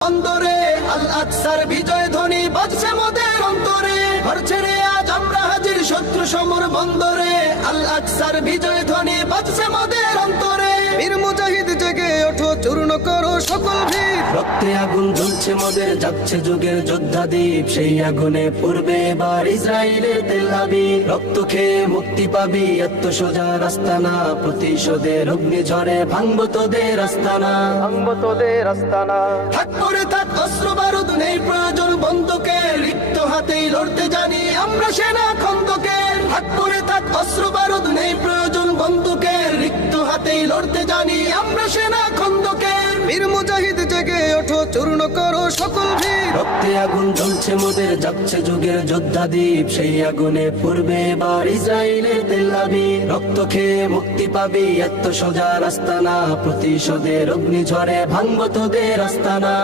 অন্তরে আল আকসার বিজয় ধ্বনি বাজছে মোদের অন্তরে, ঘর ছেড়ে আজ আমরা হাজির শত্রু সমর বন্দরে। আল আকসার বিজয় ধ্বনি বাজছে মোদের অন্তরে। বীর মুজাহিদ জেগে ওঠো, চূর্ণ করো সকল ভিড়। রক্তে আগুন জ্বলছে মোদের, যাচ্ছে যুগের যোদ্ধা দ্বীপ। সেই আগুনে পূর্বে এবার ইসরায়েলের তেল আবিব। রক্ত খেয়ে মুক্তি পাবি, এত সোজা রাস্তা না। প্রতিশোধের অগ্নি ঝরে ভাঙবো তোদের আস্তানা, ভাঙবো তোদের আস্তানা। থাক করে থাক অস্ত্র বারুদ, নেই প্রয়োজন বন্দুকের। রিক্ত হাতেই লড়তে জানি আমরা সেনা খন্দকের। থাক করে থাক অস্ত্র বারুদ, নেই প্রয়োজন বন্দুকের। রিক্ত হাতেই লড়তে জানি আমরা সেনা খন্দকের। বীর মুজাহিদ জেগে ওঠো, চূর্ণ করো সকল ভিড়। রক্তে আগুন জ্বলছে মোদের, যাচ্ছে যুগের যোদ্ধা দ্বীপ। সেই আগুনে পূর্বে এবার ইসরায়েলের তেল আবিব। রক্ত খেয়ে মুক্তি পাবি, এত সোজা রাস্তা না। প্রতিশোধের অগ্নি ঝরে ভাঙবো তোদের আস্তানা।